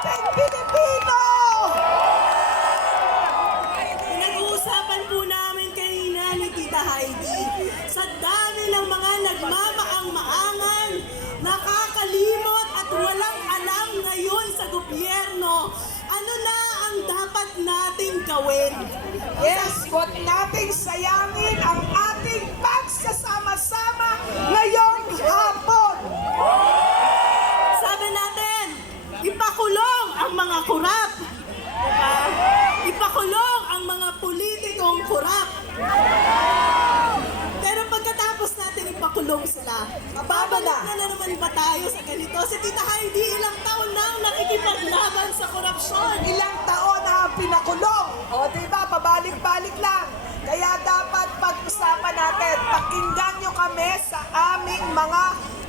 mabuting Pilipino! Pinag-uusapan po namin kanina ni Tita Heidi sa dami ng mga nagmamaang-maangan, nakakalimot at walang alam ngayon sa gobyerno. Ano na ang dapat nating gawin? Yes, huwag nating sayangin ang ating pagsasama-sama ngayong hapon. Sabi natin, ipakulong ang mga kurap. Ipakulong ang mga politikong kurap. Pero pagkatapos natin ipakulong sila, babalik na naman ba tayo sa ganito? Si Tita Heidi, ilang taon nang nakikipaglaban sa korupsyon. Ilang taon na pinakulong. O diba, pabalik-balik lang. Kaya dapat pag-usapan natin, pakinggan nyo kami sa aming mga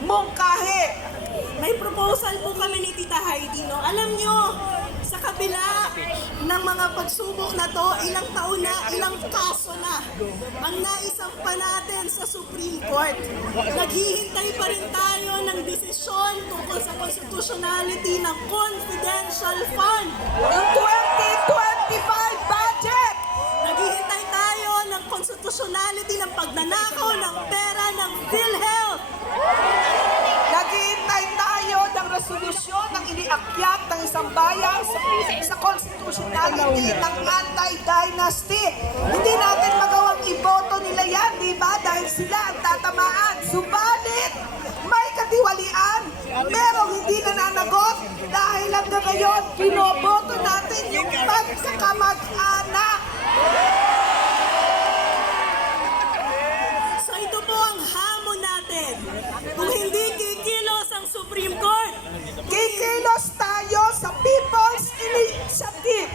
mungkahi. May proposal po kami ni Tita Heidi, no? Alam nyo, sa kabila ng mga pagsubok na to, ilang taon na, ilang kaso na ang naisampa natin sa Supreme Court. Naghihintay pa rin tayo ng desisyon tungkol sa constitutionality ng confidential fund. Yung 2025 budget! Naghihintay tayo ng constitutionality ng pagnanakaw ng pera ng PhilHealth. Naghihintay tayo ng resolusyon ng iniakyat ng isang bayan sa constitutionality ng anti-dynasty. Hindi natin magawang iboto nila yan, di ba? Dahil sila ang tatamaan. Subalit, may katiwalian. Merong hindi nananagot dahil hanggang ngayon, binoboto natin yung pagkakamag-anak. So ito po ang hamon natin. Kung hindi kikilos ang Supreme Court, Kikilos tayo sa People's Initiative.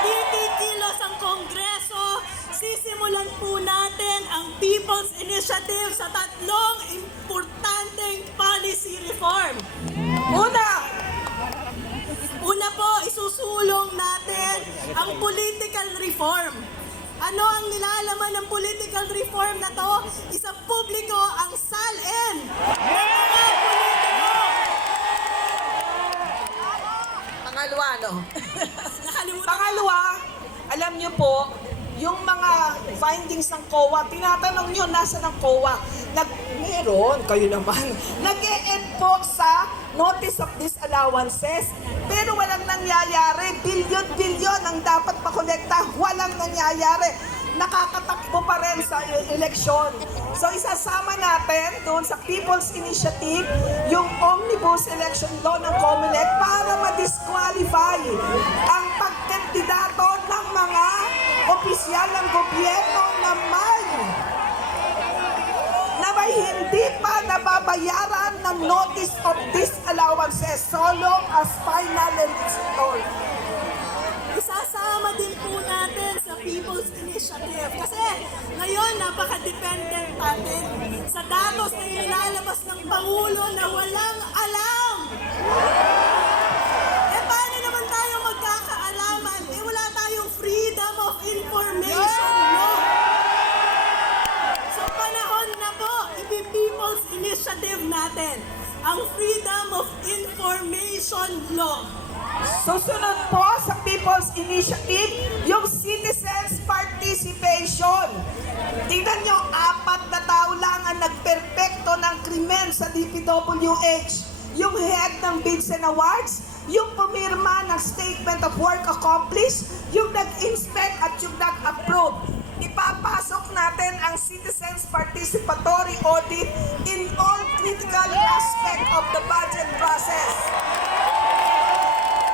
hindi kikilos ang Kongreso, sisimulan po natin ang People's Initiative sa tatlong importanteng policy reform. Una po, isusulong natin ang political reform. Ano ang nilalaman ng political reform na to? Isang publiko ang salin ng mga politiko. Pangalawa, no? Nakalimutan Pangalawa, alam niyo po, yung mga findings ng COA, tinatanong niyo, nasa ng COA? Meron, kayo naman. Nag-e-end po sa notice of disallowances. Pero walang nangyayari. Bilyon-bilyon ang dapat makolekta. Walang nangyayari. Nakakatakbo pa rin sa eleksyon. So isasama natin doon sa People's Initiative yung Omnibus Election Law ng COMELEC para ma-disqualify ang pagkandidato ng mga opisyal ng gobyerno na may hindi pa nababayaran ng notice of disallowances so long as final and installed. Isasama din po natin sa People's Initiative kasi ngayon napaka-dependent natin sa datos na ilalabas ng Pangulo na walang alam. Paano naman tayo magkakaalaman? Wala tayong freedom of information law. Sa panahon na po, ipi-People's Initiative natin ang Freedom of Information Law. Susunod po sa People's Initiative, yung Citizens Participation. Tingnan nyo, 4 na tao lang ang nagperpekto ng krimen sa DPWH. Yung head ng Bids and Awards, yung pumirma ng Statement of Work Accomplished, yung nag-inspect at yung nag-approve. Ipapasok natin ang Citizens Participatory Audit in all critical aspects of the budget process.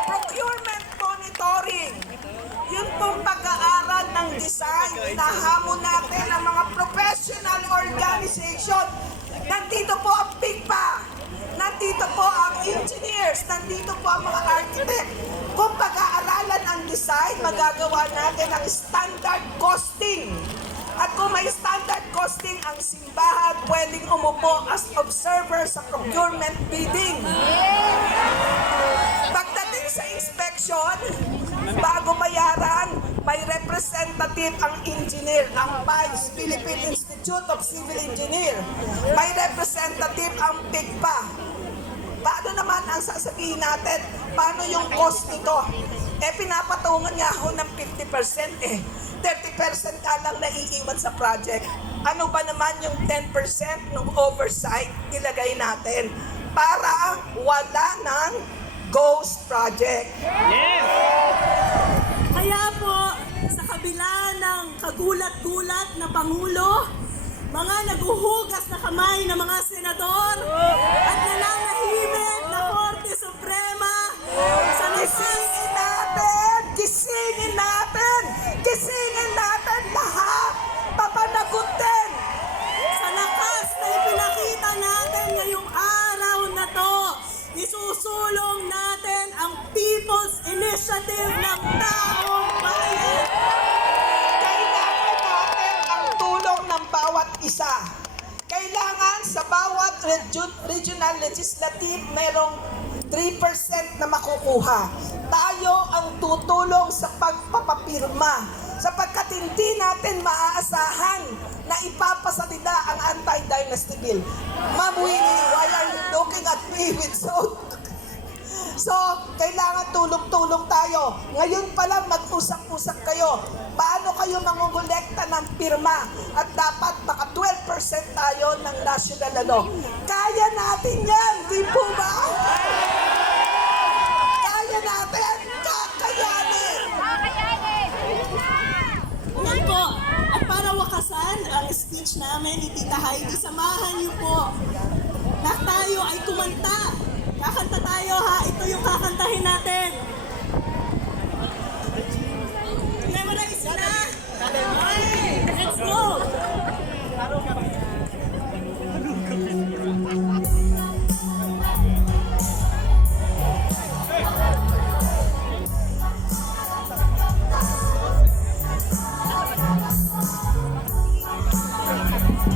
Procurement monitoring. Yun pong pag-aaral ng design. Inahamon natin ang mga professional organization. Nandito po ang PIGPA. Nandito po ang engineers. Nandito po ang mga architect. Kung pag-aaralan ang design, magagawa natin ang standard costing. At kung may standard costing, ang simbahan pwedeng umupo as observer sa procurement bidding. Pagdating sa inspection, bago bayaran, may representative ang engineer, ang PICE, Philippine Institute of Civil Engineer. May representative ang PIGPA. Paano naman ang sasabihin natin? Paano yung cost nito? Pinapatungan nga ho ng 50% eh. 30% ka lang naiiwan sa project. Ano ba naman yung 10% ng oversight ilagay natin para wala ng ghost project? Kaya po, sa kabila ng kagulat-gulat na Pangulo, mga naguhugas na kamay ng mga senador, at nananahimik na Korte Suprema, sa Gisingin natin! Gisingin natin! Gisingin natin lahat! Papanagutin! sa lakas na ipinakita natin ngayong araw na to, isusulong natin ang People's Initiative ng taong bayan. Kailangan natin ang tulong ng bawat isa. Kailangan sa bawat regional legislative merong 3% na makukuha. Tayo ang tutulong sa pagpapapirma sapagkat hindi natin maaasahan na ipapasa nila ang anti-dynasty bill. Ma'am Winnie, why are you looking at me with So, kailangan tulong-tulong tayo. Ngayon pa lang mag-usap-usap kayo. Paano kayo mangungulekta ng pirma? At dapat maka 12% tayo ng national Kaya natin yan, di po ba? Kaya natin, kakayanin! Ngayon po, at para wakasan ang speech namin ni Tita Heidi, samahan niyo po na tayo ay kumanta. Kakanta tayo ha, ito yung kakantahin natin. Memorize na? Okay, let's go!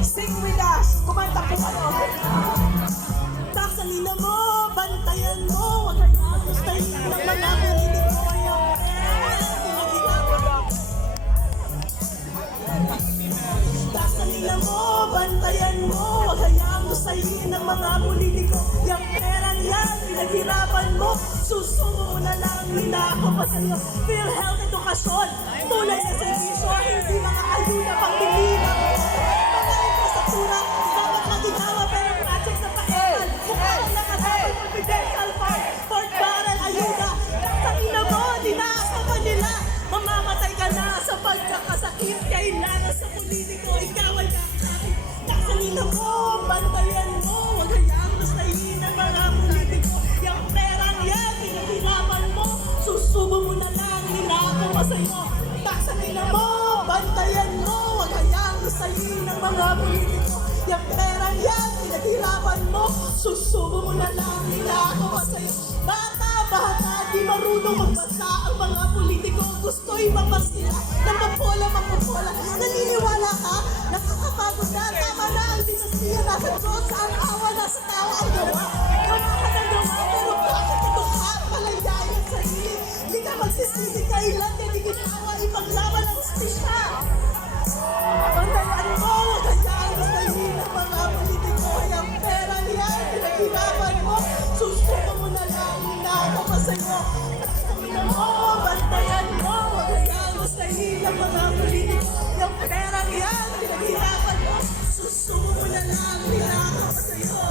Sing with us! Kumanta po kayo! Taksalina mo, bantayan mo, huwag kayang gustahin ng mga politiko yung taksalina mo, bantayan mo, huwag kayang gustahin ng mga politiko yung perang yan, pinaghirapan mo, susumo mo na lang, ninako pa sa'yo. PhilHealth Edukasyon, tunay na servisyo, hindi mga ayuda pang pililang mga infrastruktura, dapat maginawa pero project sa paeral. Kung ano nakasama confidential fund, Fort Barrel, ayuda. Takina mo, dinasa pa nila. Mamamatay ka na sa pagkakasakit. Kailangan sa politiko, ikaw ay kakakit. Taksalina mo, bantayan mo. Huwag hayang gustahin ng mga politiko. Yung perang yan, pinaghirapan mo. Susubo mo na lang, ninako pa sa'yo. Taksalina mo, bantayan mo. Huwag hayang gustahin ng mga politiko. Yung perang yan, pinaghirapan mo. Susubo mo na lang, ninako pa sa'yo. Bata, di marunong magbasa ang mga politiko. Gusto'y mapasila ng mapola. Naniniwala ka? Nakakapagod na, tama na ang dinastiya. Nasa Diyos, ang awa, nasa tao ang gawa. Gawa ka ng gawa, pero bakit ito ka? Palayain ang sarili. Hindi ka magsisisi kailan, hindi ginawa ipaglaban ang stisya. Bantayan mo, kayaan gustahin ng mga politiko. Yung perang yan, pinaghirapan mo. Susuko mo na lang, hinako pa sa'yo. Taksalina mo, bantayan mo. Kayaan gustahin ng mga politiko. Yung perang yan, pinaghirapan mo. Susuko mo na lang, hinako pa sa'yo.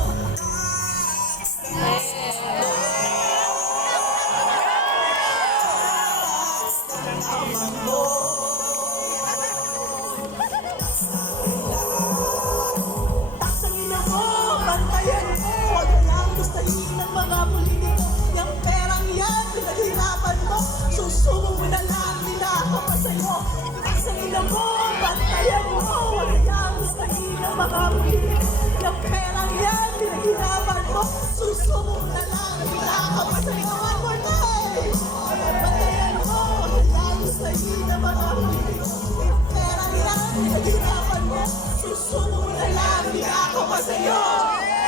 Taksalina mo, bantayan mo. Huwag lang gustahin ng mga politiko. Yung perang yan, pinaghirapan mo. Susumo mo na lang, ninako pa sa'yo. Taksalina mo, bantayan mo. Huwag lang gustahin ng mga politiko. Yung perang yan, pinaghirapan mo. Susumo mo na lang, ninako pa sa'yo. One more time. Bantayan mo, huwag lang gustahin ng mga politiko. Yung perang yan, pinaghirapan mo. Susumo mo na lang, ninako pa sa'yo.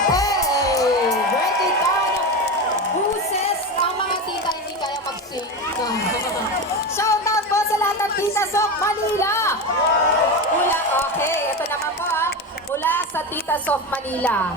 Hey! Ready ka? Buses ang mga tita hindi kaya mag-sing. Shout out po sa lahat ng Tita Sok Manila! Okay, ito naman po mula sa Tita Sok Manila.